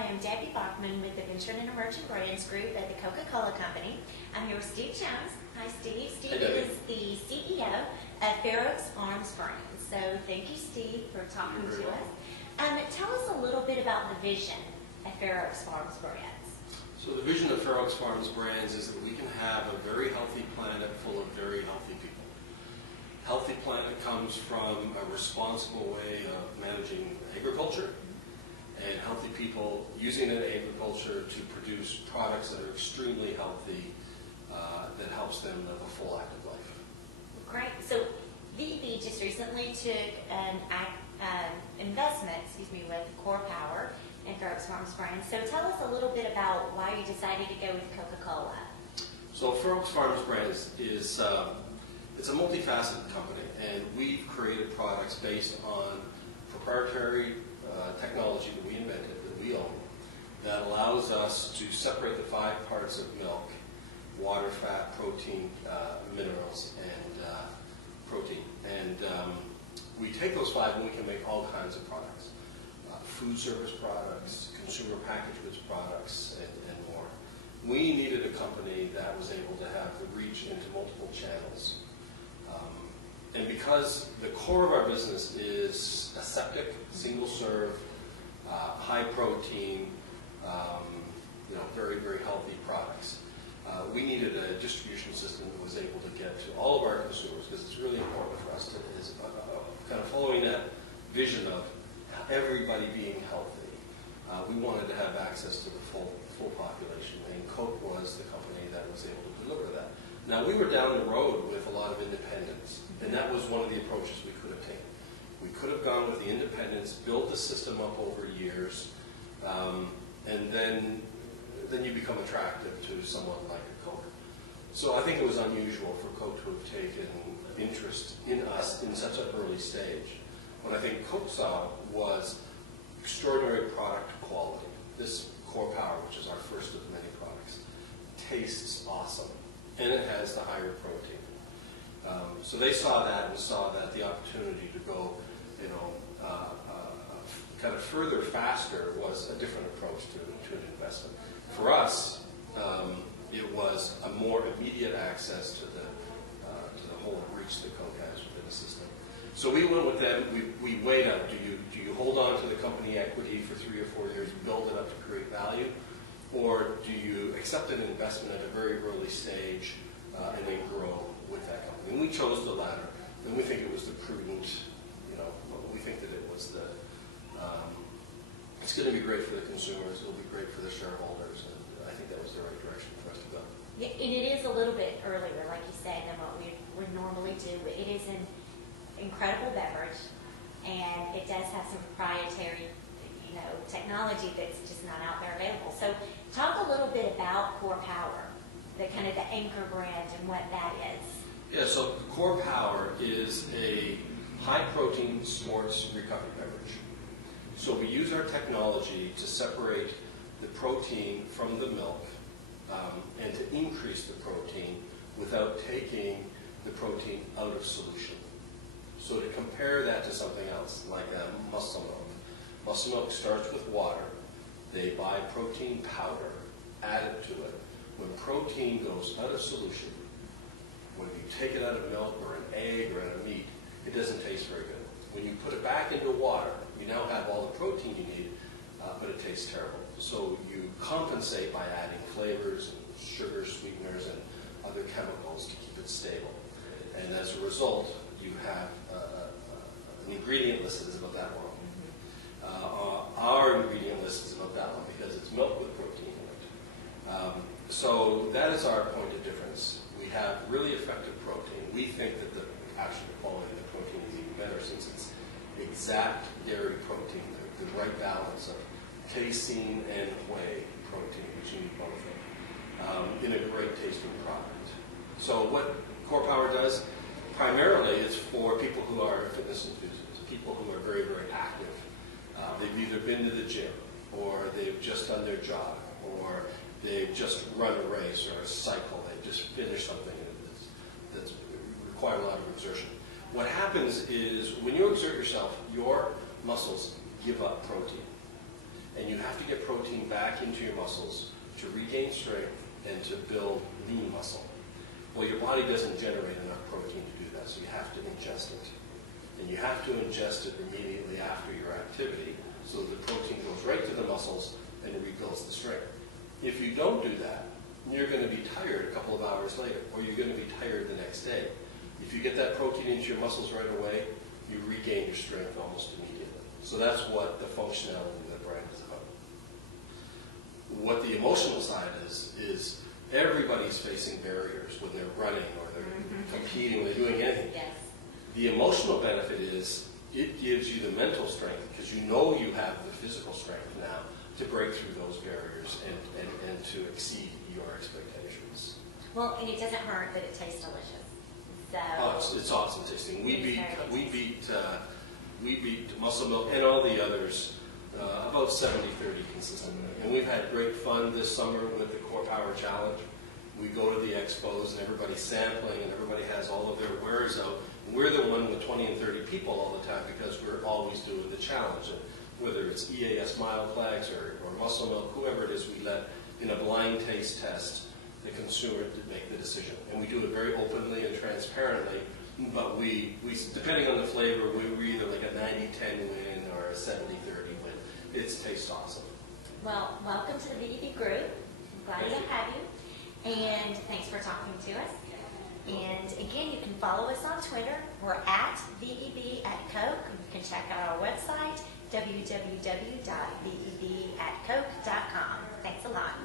Hi, I'm Debbie Bachmann with the Venture and Emerging Brands Group at the Coca-Cola Company. I'm here with Steve Jones. Hi, Steve. Steve is the CEO of Fair Oaks Farms Brands. So thank you, Steve, for talking to us. Tell us a little bit about the vision of Fair Oaks Farms Brands. So the vision of Fair Oaks Farms Brands is that we can have a very healthy planet full of very healthy people. Healthy planet comes from a responsible way of managing agriculture, and healthy people using that agriculture to produce products that are extremely healthy, that helps them live a full, active life. Great. So VEB just recently took an investment, with Core Power and Fair Oaks Farms Brands. So tell us a little bit about why you decided to go with Coca-Cola. So Fair Oaks Farms Brands is it's a multifaceted company, and we've created products based on proprietary technology that we invented, that we own, that allows us to separate the 5 parts of milk: water, fat, protein, minerals, and protein. And we take those 5 and we can make all kinds of products. Food service products, consumer packaged goods products, and more. We needed a company that was able to have the reach into multiple channels. And because the core of our business is aseptic, single-serve, high-protein, very, very healthy products, we needed a distribution system that was able to get to all of our consumers, because it's really important for us to kind of following that vision of everybody being healthy. We wanted to have access to the full population, and Coke was the company that was able to deliver that. Now, we were down the road with a lot of independents, and that was one of the approaches we could have taken. We could have gone with the independents, built the system up over years, and then you become attractive to someone like a Coke. So I think it was unusual for Coke to have taken interest in us in such an early stage. What I think Coke saw was extraordinary product quality. This Core Power, which is our first of many products, tastes awesome, and it has the higher protein. So they saw that and saw that the opportunity to go, kind of further, faster was a different approach to an investment. For us, it was a more immediate access to the whole reach that Coke has within the system. So we went with them. We weighed up: do you hold on to the company equity for 3 or 4 years, build it up to create value, or do you accept an investment at a very early stage and then grow with that company? And we chose the latter, and we think it was the prudent. We think that it was the. It's going to be great for the consumers. It'll be great for the shareholders, and I think that was the right direction for us to go. Yeah, and it is a little bit earlier, like you said, than what we would normally do. It is an incredible beverage, and it does have some proprietary, technology that's just not out there available. So talk a little bit about Core Power, the kind of the anchor brand and what that is. Yeah, so Core Power is a high-protein sports recovery beverage. So we use our technology to separate the protein from the milk and to increase the protein without taking the protein out of solution. So to compare that to something else, like muscle milk. Muscle milk starts with water. They buy protein powder, add it to it. When protein goes out of solution, when you take it out of milk or an egg or out of meat, it doesn't taste very good. When you put it back into water, you now have all the protein you need, but it tastes terrible. So you compensate by adding flavors and sugar sweeteners and other chemicals to keep it stable. And as a result, you have an ingredient list that is about that long. Our ingredient list is about that long because it's milk with protein in it. So that is our point of difference. We have really effective protein. We think that the quality of the protein is even better since it's exact dairy protein, the right balance of casein and whey protein, which you need both of, in a great tasting product. So what Core Power does primarily is for people who are fitness enthusiasts, people who are very, very active. They've either been to the gym, or they've just done their jog, or they've just run a race or a cycle. They've just finished something that's required a lot of exertion. What happens is when you exert yourself, your muscles give up protein. And you have to get protein back into your muscles to regain strength and to build new muscle. Well, your body doesn't generate enough protein to do that, so you have to ingest it. And you have to ingest it immediately after your activity so that the protein goes right to the muscles and it rebuilds the strength. If you don't do that, you're going to be tired a couple of hours later, or you're going to be tired the next day. If you get that protein into your muscles right away, you regain your strength almost immediately. So that's what the functionality of the brand is about. What the emotional side is everybody's facing barriers when they're running or they're competing, or they're doing anything. Yes. The emotional benefit is it gives you the mental strength because you know you have the physical strength now to break through those barriers and to exceed your expectations. Well, and it doesn't hurt that it tastes delicious. So It's awesome tasting. We beat Muscle Milk and all the others about 70-30 consistently. And we've had great fun this summer with the Core Power Challenge. We go to the expos and everybody's sampling and everybody has all of their wares out. And we're the one with 20 and 30 people all the time because we're always doing the challenge. And whether it's EAS Mild Flags or Muscle Milk, whoever it is, we let in a blind taste test the consumer to make the decision. And we do it very openly and transparently, but we depending on the flavor, we're either like a 90-10 win or a 70-30 win. It tastes awesome. Well, welcome to the VEB group. I'm glad to have you. And thanks for talking to us. And again, you can follow us on Twitter. We're at VEB at Coke. You can check out our website, www.vebатcoke.com. Thanks a lot.